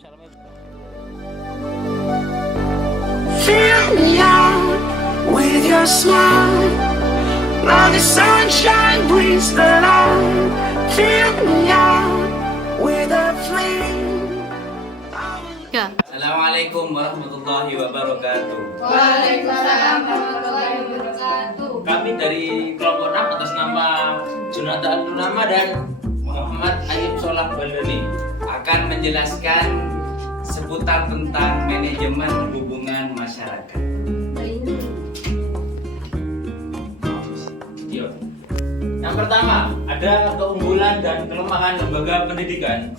salamnya. Fill me out with your smile, like the sunshine brings the light. Fill me out with a flame. Ya. Assalamualaikum warahmatullahi wabarakatuh. Waalaikumsalam warahmatullahi wabarakatuh. Kami dari kelompok 6 atas nama Junata Abdul dan Muhammad Ayub Solah Baldani akan menjelaskan seputar tentang manajemen hubungan masyarakat. Yuk. Yang pertama, ada keunggulan dan kelemahan lembaga pendidikan.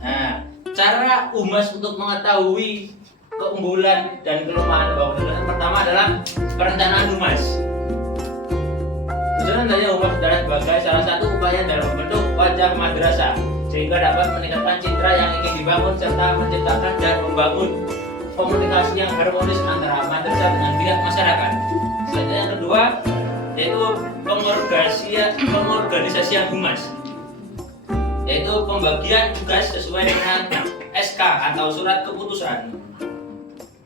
Nah, cara Humas untuk mengetahui keunggulan dan kelemahan lembaga pendidikan pertama adalah perencanaan Humas. Sebenarnya Humas adalah sebagai salah satu upaya dalam membentuk wajah madrasah sehingga dapat meningkatkan citra yang ingin dibangun serta menciptakan dan membangun komunikasi yang harmonis antara madrasah dengan pihak masyarakat. Selanjutnya yang kedua yaitu pengorganisasian Humas, yaitu pembagian tugas sesuai dengan SK atau surat keputusan.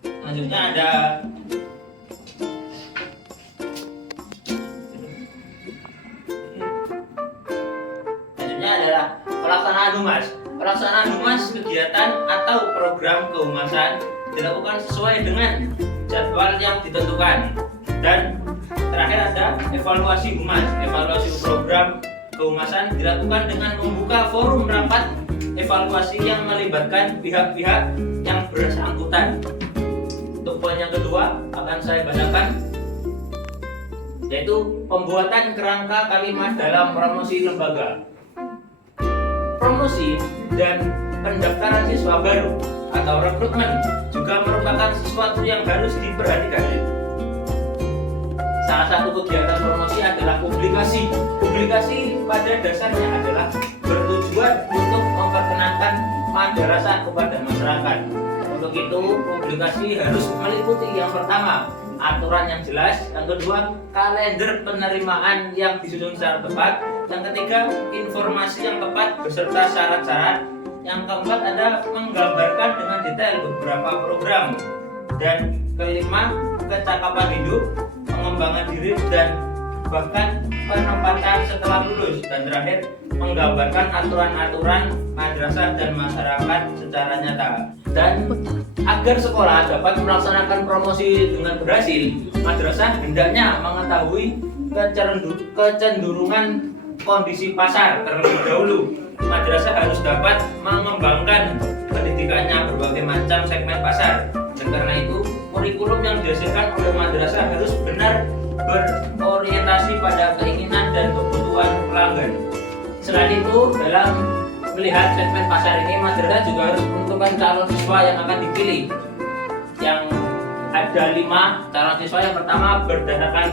Selanjutnya ada adalah pelaksanaan Humas. Pelaksanaan Humas kegiatan atau program kehumasan dilakukan sesuai dengan jadwal yang ditentukan. Dan terakhir ada evaluasi Humas. Evaluasi program kehumasan dilakukan dengan membuka forum rapat evaluasi yang melibatkan pihak-pihak yang bersangkutan. Untuk poin yang kedua akan saya bacakan, yaitu pembuatan kerangka kalimat dalam promosi lembaga. Promosi dan pendaftaran siswa baru atau rekrutmen juga merupakan sesuatu yang harus diperhatikan. Salah satu kegiatan promosi adalah publikasi. Publikasi pada dasarnya adalah bertujuan untuk memperkenalkan madrasah kepada masyarakat. Untuk itu, publikasi harus meliputi yang pertama, aturan yang jelas, yang kedua, kalender penerimaan yang disusun secara tepat, yang ketiga, informasi yang tepat beserta syarat-syarat, yang keempat ada menggambarkan dengan detail beberapa program, dan kelima, kecakapan hidup, pengembangan diri, dan bahkan penempatan setelah lulus, dan terakhir menggambarkan aturan-aturan madrasah dan masyarakat secara nyata. Dan agar sekolah dapat melaksanakan promosi dengan berhasil, madrasah hendaknya mengetahui kecenderungan kondisi pasar terlebih dahulu. Madrasah harus dapat mengembangkan pendidikannya berbagai macam segmen pasar. Dan karena itu, kurikulum yang dihasilkan oleh madrasah harus benar berorientasi pada keinginan dan kebutuhan pelanggan. Selain itu, dalam melihat segmen pasar ini, madrasah juga harus menentukan calon siswa yang akan dipilih. Yang ada 5 calon siswa. Yang pertama berdasarkan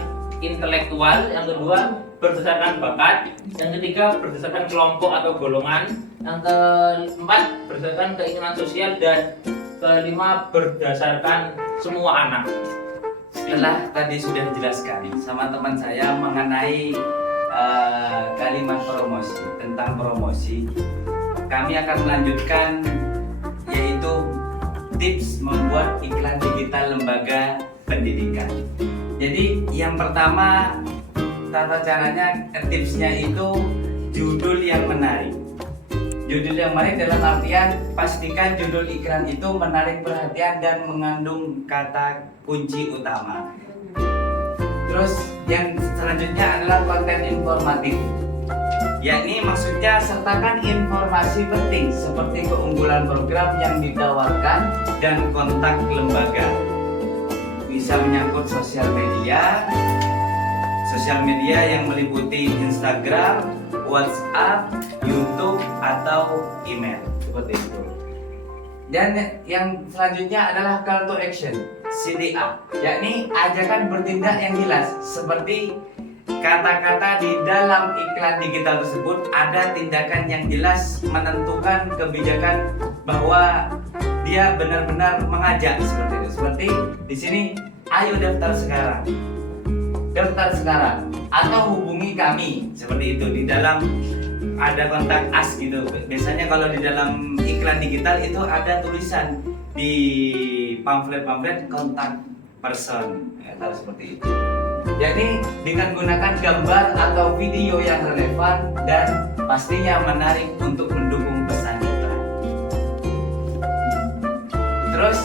intelektual, yang kedua berdasarkan bakat, yang ketiga berdasarkan kelompok atau golongan, yang keempat berdasarkan keinginan sosial, dan kelima berdasarkan semua anak. Setelah tadi sudah dijelaskan sama teman saya mengenai kalimat promosi, tentang promosi, kami akan melanjutkan yaitu tips membuat iklan digital lembaga pendidikan. Jadi yang pertama, tata caranya, tipsnya itu judul yang menarik. Judul yang menarik dalam artian pastikan judul iklan itu menarik perhatian dan mengandung kata kunci utama. Terus yang selanjutnya adalah konten informatif, yakni maksudnya sertakan informasi penting seperti keunggulan program yang ditawarkan dan kontak lembaga. Bisa menyangkut sosial media yang meliputi Instagram, WhatsApp, YouTube, atau email, seperti itu. Dan yang selanjutnya adalah call to action, CTA, yakni ajakan bertindak yang jelas, seperti kata-kata di dalam iklan digital tersebut ada tindakan yang jelas menentukan kebijakan bahwa dia benar-benar mengajak, seperti itu. Seperti di sini, ayo daftar sekarang, atau hubungi kami, seperti itu. Di dalam ada kontak us gitu. Biasanya kalau di dalam iklan digital itu ada tulisan di pamflet kontak person, ya, tahu seperti itu. Yakni dengan gunakan gambar atau video yang relevan dan pastinya menarik untuk mendukung pesan iklan. Terus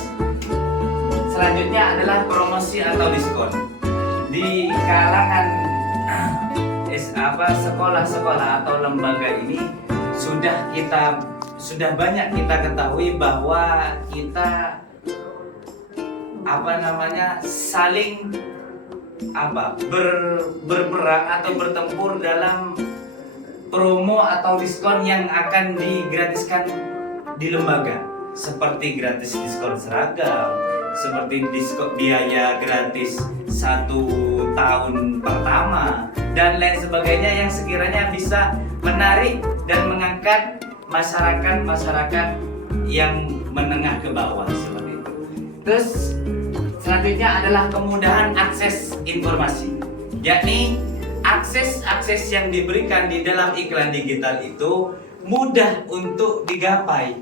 selanjutnya adalah promosi atau diskon. Di kalangan sekolah-sekolah atau lembaga ini sudah banyak kita ketahui bahwa kita saling berperang atau bertempur dalam promo atau diskon yang akan digratiskan di lembaga, seperti gratis diskon seragam, seperti diskon biaya gratis 1 tahun pertama dan lain sebagainya yang sekiranya bisa menarik dan mengangkat masyarakat yang menengah ke bawah seperti itu. Terus selanjutnya adalah kemudahan akses informasi, yakni akses yang diberikan di dalam iklan digital itu mudah untuk digapai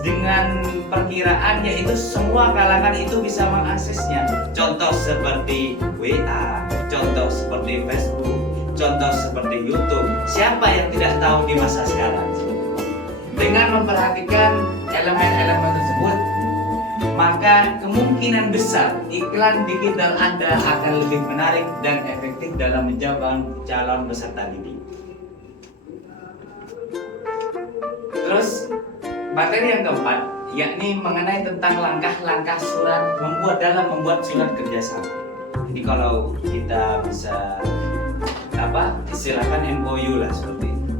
dengan perkiraan, yaitu semua kalangan itu bisa mengaksesnya. Contoh seperti WA, contoh seperti Facebook, contoh seperti YouTube. Siapa yang tidak tahu di masa sekarang? Dengan memperhatikan elemen-elemen tersebut, maka kemungkinan besar iklan digital Anda akan lebih menarik dan efektif dalam menjangkau calon peserta didik. Terus materi yang keempat, yakni mengenai tentang langkah-langkah membuat surat kerjasama. Jadi kalau kita bisa istilahkan MOU lah seperti itu.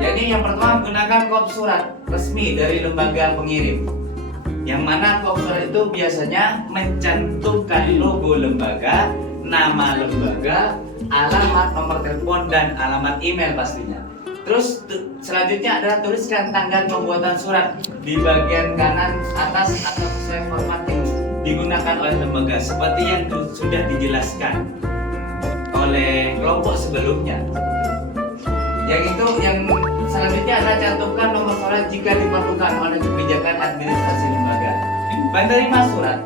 Yakni yang pertama, gunakan kop surat resmi dari lembaga pengirim, yang mana kop surat itu biasanya mencantumkan logo lembaga, nama lembaga, alamat, nomor telepon, dan alamat email pastinya. Terus selanjutnya adalah tuliskan tanggal pembuatan surat di bagian kanan atas atau sesuai format yang digunakan oleh lembaga seperti yang sudah dijelaskan oleh kelompok sebelumnya. Yang selanjutnya adalah cantumkan nomor surat jika diperlukan oleh kebijakan administrasi lembaga. Penerima surat,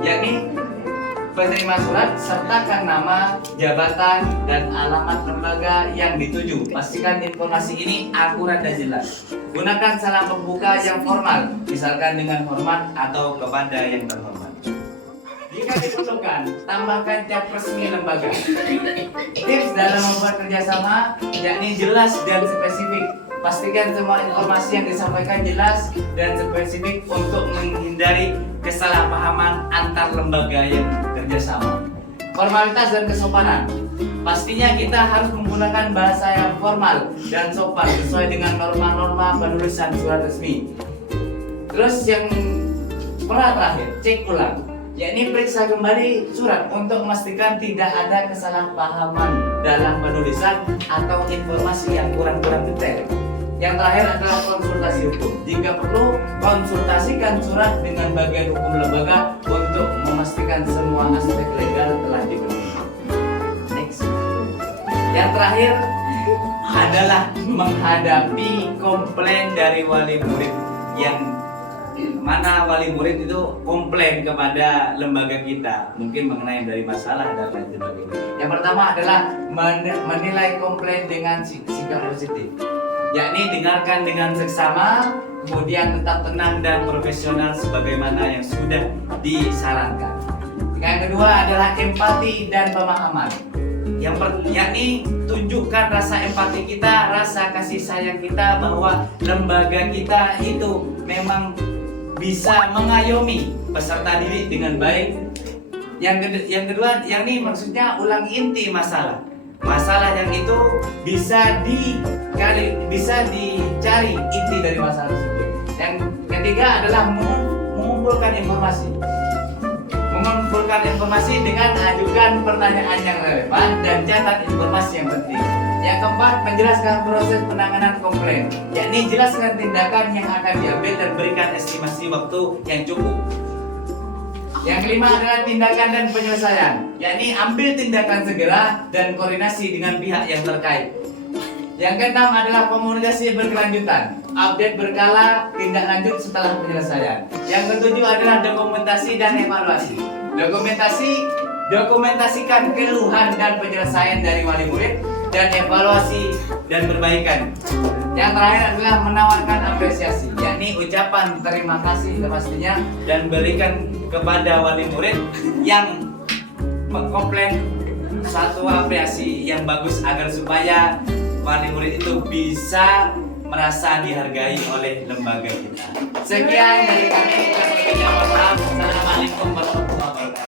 yakni penerima surat sertakan nama, jabatan, dan alamat lembaga yang dituju. Pastikan informasi ini akurat dan jelas. Gunakan salam pembuka yang formal, misalkan dengan hormat atau kepada yang terhormat. Jika diperlukan, tambahkan cap resmi lembaga. Tips dalam membuat kerjasama, yakni jelas dan spesifik. Pastikan semua informasi yang disampaikan jelas dan spesifik untuk menghindari kesalahpahaman antar lembaga yang kerjasama. Formalitas dan kesopanan. Pastinya kita harus menggunakan bahasa yang formal dan sopan sesuai dengan norma-norma penulisan surat resmi. Terus yang terakhir, cek ulang, yakni periksa kembali surat untuk memastikan tidak ada kesalahpahaman dalam penulisan atau informasi yang kurang detail. Yang terakhir adalah konsultasi hukum. Jika perlu, konsultasikan surat dengan bagian hukum lembaga untuk memastikan semua aspek legal telah dipenuhi. Next. Yang terakhir adalah menghadapi komplain dari wali murid, yang mana wali murid itu komplain kepada lembaga kita, mungkin mengenai dari masalah dan lain sebagainya. Yang pertama adalah menilai komplain dengan sikap positif, yakni dengarkan dengan seksama, kemudian tetap tenang dan profesional sebagaimana yang sudah disarankan. Yang kedua adalah empati dan pemahaman, yakni tunjukkan rasa empati kita, rasa kasih sayang kita bahwa lembaga kita itu memang bisa mengayomi peserta didik dengan baik. Yang kedua, yakni maksudnya ulang inti masalah yang itu bisa dicari inti dari masalah tersebut. Yang ketiga adalah mengumpulkan informasi dengan ajukan pertanyaan yang relevan dan catat informasi yang penting. Yang keempat, menjelaskan proses penanganan komplain, yakni jelaskan tindakan yang akan diambil dan berikan estimasi waktu yang cukup. Yang kelima adalah tindakan dan penyelesaian, yakni ambil tindakan segera dan koordinasi dengan pihak yang terkait. Yang keenam adalah komunikasi berkelanjutan. Update berkala, tindak lanjut setelah penyelesaian. Yang ketujuh adalah dokumentasi dan evaluasi. Dokumentasikan keluhan dan penyelesaian dari wali murid dan evaluasi dan perbaikan. Yang terakhir adalah menawarkan apresiasi, yakni ucapan terima kasih pastinya dan berikan kepada wali murid yang mengkomplain satu apresiasi yang bagus agar supaya wali murid itu bisa merasa dihargai oleh lembaga kita. Sekian dari kami. Assalamualaikum warahmatullahi wabarakatuh.